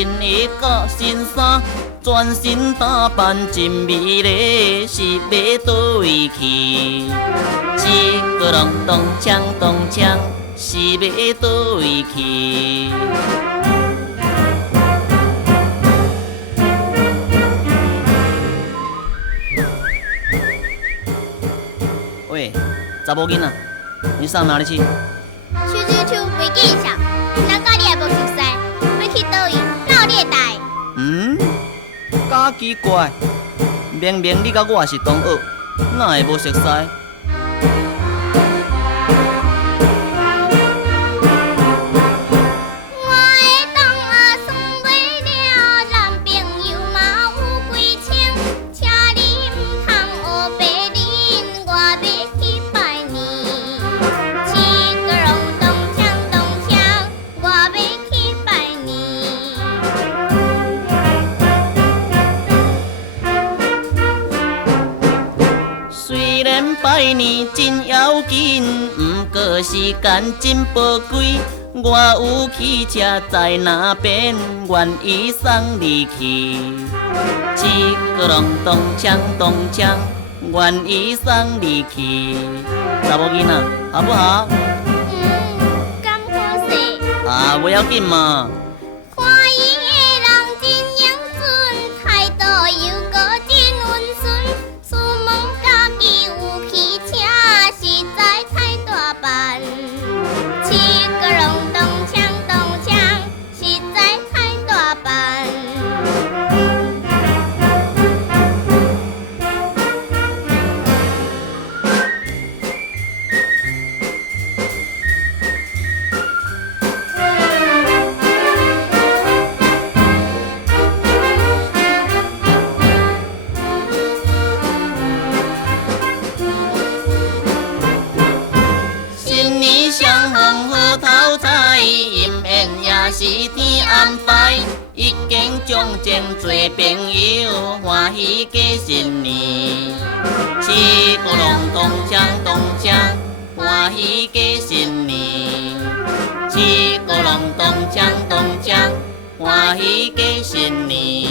新的甲新衫，全身打扮真美丽，是要倒位去？一个人动枪动枪，是要倒位去？喂，查某囡仔，你上哪里去？去袂见上，人家你也无熟悉，要去倒位，哪有你的代？假奇怪，明明你甲我是同学，哪会无熟悉？拜年真要紧，不过时间真宝贵。我有汽车在那边，愿意送你去。一个人动枪动枪，愿意送你去。查某囡仔，好不好？敢好势？啊，不要紧嘛。看伊的人真英俊，态度又搁真温顺，出门家己有汽车，实在太大班。一个人动枪动枪，实在太大班。是天安排，已经将前做朋友，欢喜过新年。一个人动枪动枪，欢喜过新年。一个人动枪动枪，欢喜过新年。